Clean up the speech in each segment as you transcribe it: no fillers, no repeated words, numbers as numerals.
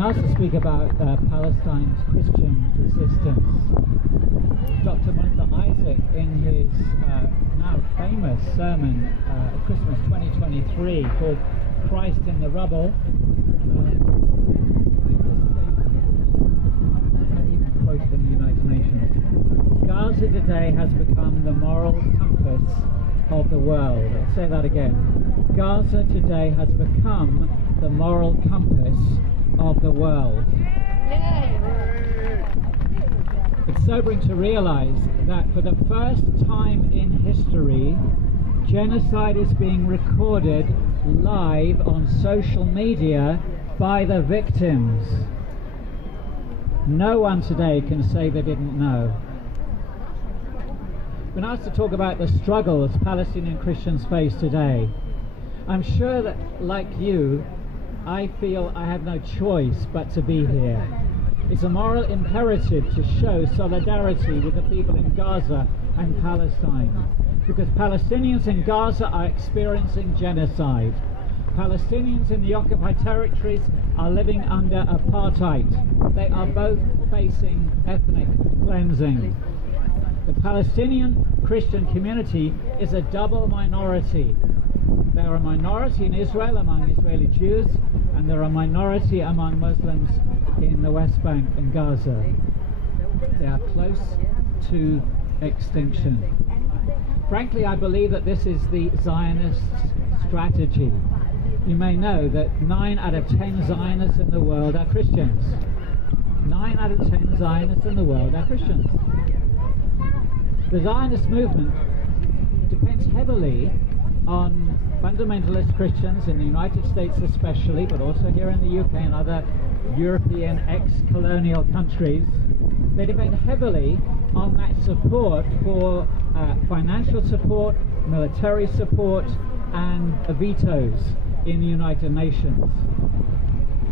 been asked to speak about Palestine's Christian resistance. Dr. Isaac, in his now famous sermon at Christmas 2023 called Christ in the Rubble, even quoted in the United Nations, Gaza today has become the moral compass of the world. I'll say that again. Gaza today has become the moral compass of the world. It's sobering to realize that for the first time in history, genocide is being recorded live on social media by the victims. No one today can say they didn't know. I've been asked to talk about the struggles Palestinian Christians face today. I'm sure that, like you, I feel I have no choice but to be here. It's a moral imperative to show solidarity with the people in Gaza and Palestine, because Palestinians in Gaza are experiencing genocide. Palestinians in the occupied territories are living under apartheid. They are both facing ethnic cleansing. The Palestinian Christian community is a double minority. They are a minority in Israel among Israeli Jews, and they're a minority among Muslims in the West Bank and Gaza. They are close to extinction. Frankly, I believe that this is the Zionist strategy. You may know that 9 out of 10 Zionists in the world are Christians. 9 out of 10 Zionists in the world are Christians. The Zionist movement depends heavily on fundamentalist Christians in the United States especially, but also here in the UK and other European ex-colonial countries. They depend heavily on that support for financial support, military support, and vetoes in the United Nations.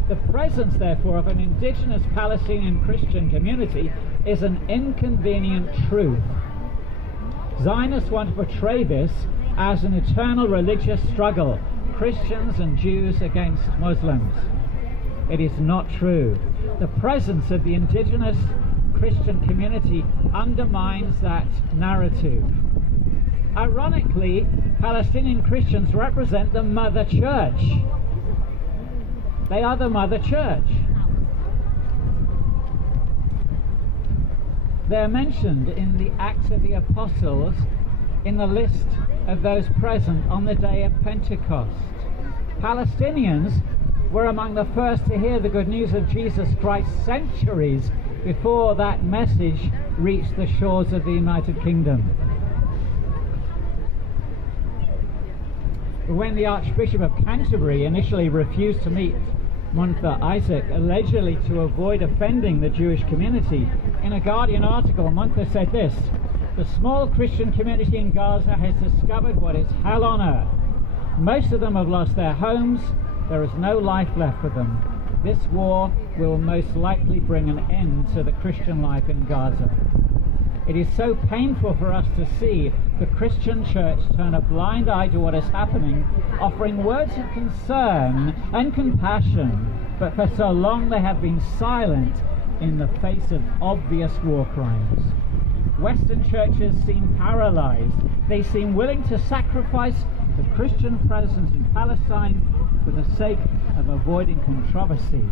The presence, therefore, of an indigenous Palestinian Christian community is an inconvenient truth. Zionists want to portray this as an eternal religious struggle, Christians and Jews against Muslims. It is not true. The presence of the indigenous Christian community undermines that narrative. Ironically, Palestinian Christians represent the Mother Church. They are the Mother Church. They are mentioned in the Acts of the Apostles in the list of those present on the day of Pentecost. Palestinians were among the first to hear the good news of Jesus Christ centuries before that message reached the shores of the United Kingdom. When the Archbishop of Canterbury initially refused to meet Dr. Isaac, allegedly to avoid offending the Jewish community, in a Guardian article, Munther said this: "The small Christian community in Gaza has discovered what is hell on earth. Most of them have lost their homes. There is no life left for them. This war will most likely bring an end to the Christian life in Gaza. It is so painful for us to see the Christian church turn a blind eye to what is happening, offering words of concern and compassion, but for so long they have been silent in the face of obvious war crimes. Western churches seem paralyzed. They seem willing to sacrifice the Christian presence in Palestine for the sake of avoiding controversy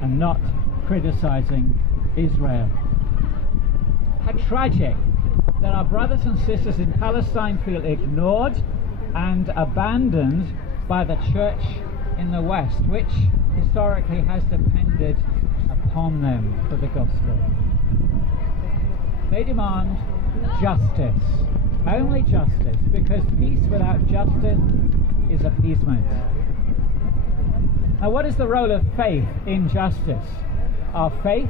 and not criticizing Israel." How tragic that our brothers and sisters in Palestine feel ignored and abandoned by the church in the West, which historically has depended upon them for the gospel. They demand justice, only justice, because peace without justice is appeasement. Now, what is the role of faith in justice? Our faith,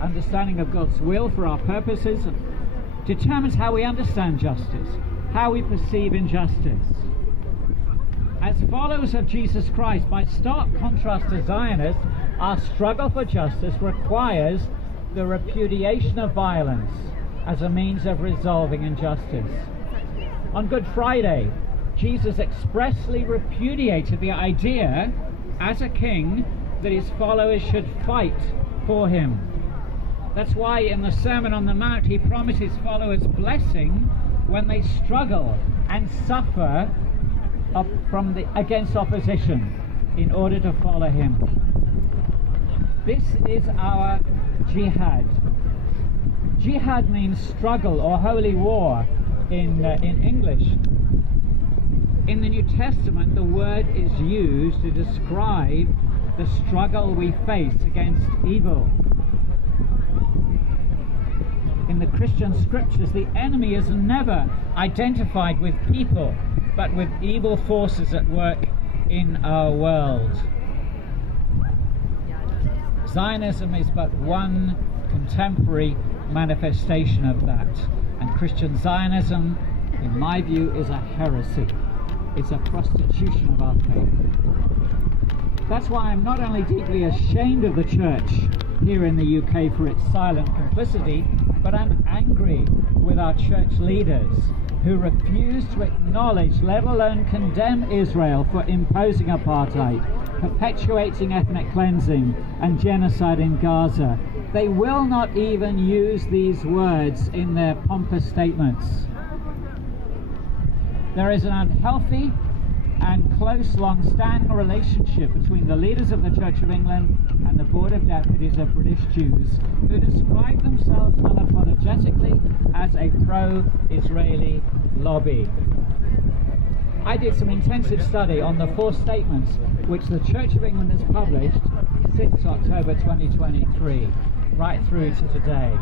understanding of God's will for our purposes, determines how we understand justice, how we perceive injustice. As followers of Jesus Christ, by stark contrast to Zionists, our struggle for justice requires the repudiation of violence as a means of resolving injustice. On Good Friday, Jesus expressly repudiated the idea, as a king, that his followers should fight for him. That's why in the Sermon on the Mount he promised his followers blessing when they struggle and suffer against opposition in order to follow him. This is our jihad. Jihad means struggle or holy war in English. In the New Testament, the word is used to describe the struggle we face against evil. In the Christian scriptures, the enemy is never identified with people, but with evil forces at work in our world. Zionism is but one contemporary manifestation of that, and Christian Zionism, in my view, is a heresy. It's a prostitution of our faith. That's why I'm not only deeply ashamed of the church here in the UK for its silent complicity, but I'm angry with our church leaders who refuse to acknowledge, let alone condemn, Israel for imposing apartheid, perpetuating ethnic cleansing and genocide in Gaza. They will not even use these words in their pompous statements. There is an unhealthy and close, long-standing relationship between the leaders of the Church of England and the Board of Deputies of British Jews, who describe themselves unapologetically as a pro-Israeli lobby. I did some intensive study on the 4 statements which the Church of England has published since October 2023, right through to today.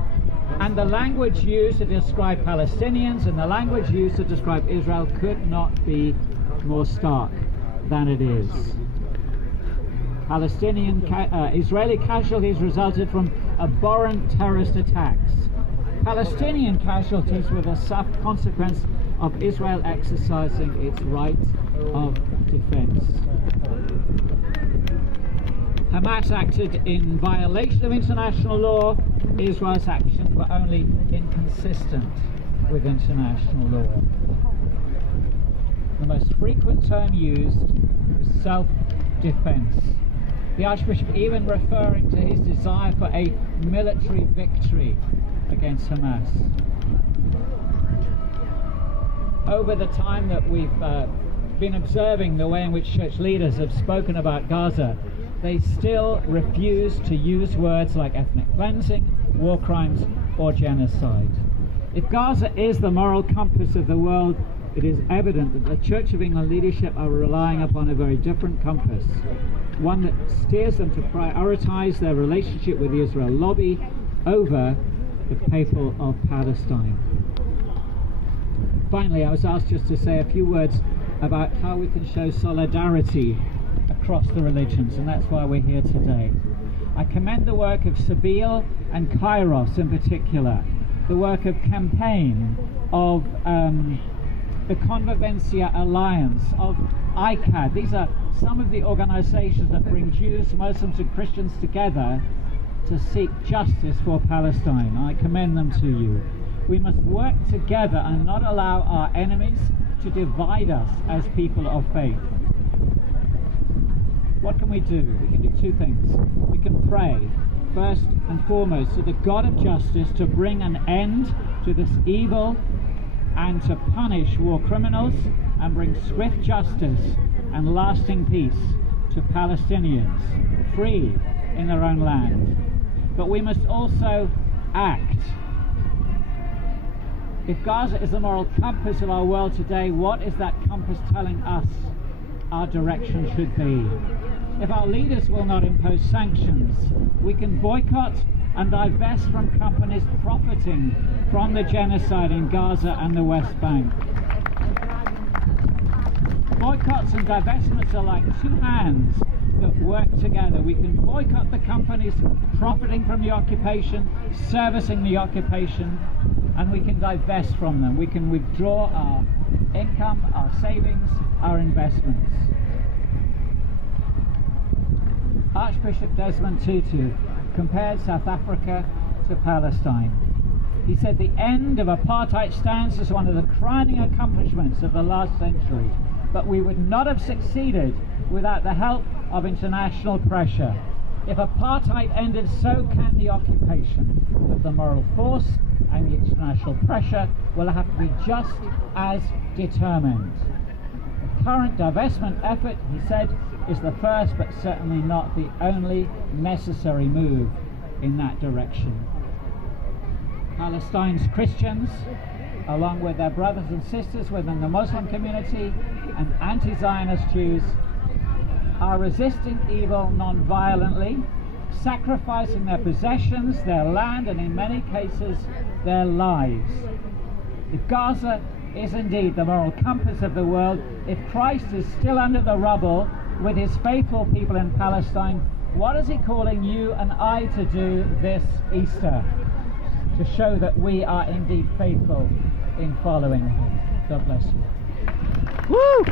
And the language used to describe Palestinians and the language used to describe Israel could not be more stark than it is. Israeli casualties resulted from abhorrent terrorist attacks. Palestinian casualties were the consequence of Israel exercising its right of defense. Hamas acted in violation of international law. Israel's actions were only inconsistent with international law. The most frequent term used is self-defense. The Archbishop even referring to his desire for a military victory against Hamas. Over the time that we've been observing the way in which church leaders have spoken about Gaza, they still refuse to use words like ethnic cleansing, war crimes, or genocide. If Gaza is the moral compass of the world, it is evident that the Church of England leadership are relying upon a very different compass, one that steers them to prioritize their relationship with the Israel lobby over the people of Palestine. Finally, I was asked just to say a few words about how we can show solidarity across the religions, and that's why we're here today. I commend the work of Sabeel and Kairos in particular, the work of Campaign, of the Convivencia Alliance, of ICAD. These are some of the organizations that bring Jews, Muslims and Christians together to seek justice for Palestine. I commend them to you. We must work together and not allow our enemies to divide us as people of faith. What can we do? We can do 2 things. We can pray, first and foremost, to the God of justice to bring an end to this evil and to punish war criminals and bring swift justice and lasting peace to Palestinians, free in their own land. But we must also act. If Gaza is the moral compass of our world today, what is that compass telling us our direction should be? If our leaders will not impose sanctions, we can boycott and divest from companies profiting from the genocide in Gaza and the West Bank. Boycotts and divestments are like 2 hands that work together. We can boycott the companies profiting from the occupation, servicing the occupation, and we can divest from them. We can withdraw our income, our savings, our investments. Archbishop Desmond Tutu compared South Africa to Palestine. He said the end of apartheid stands as one of the crowning accomplishments of the last century, but we would not have succeeded without the help of international pressure. If apartheid ended, so can the occupation. But the moral force and the international pressure will have to be just as determined. The current divestment effort, he said, is the first but certainly not the only necessary move in that direction. Palestine's Christians, along with their brothers and sisters within the Muslim community and anti-Zionist Jews, are resisting evil non-violently, sacrificing their possessions, their land, and in many cases their lives. If Gaza is indeed the moral compass of the world, if Christ is still under the rubble with his faithful people in Palestine, what is he calling you and I to do this Easter to show that we are indeed faithful in following him? God bless you. Woo!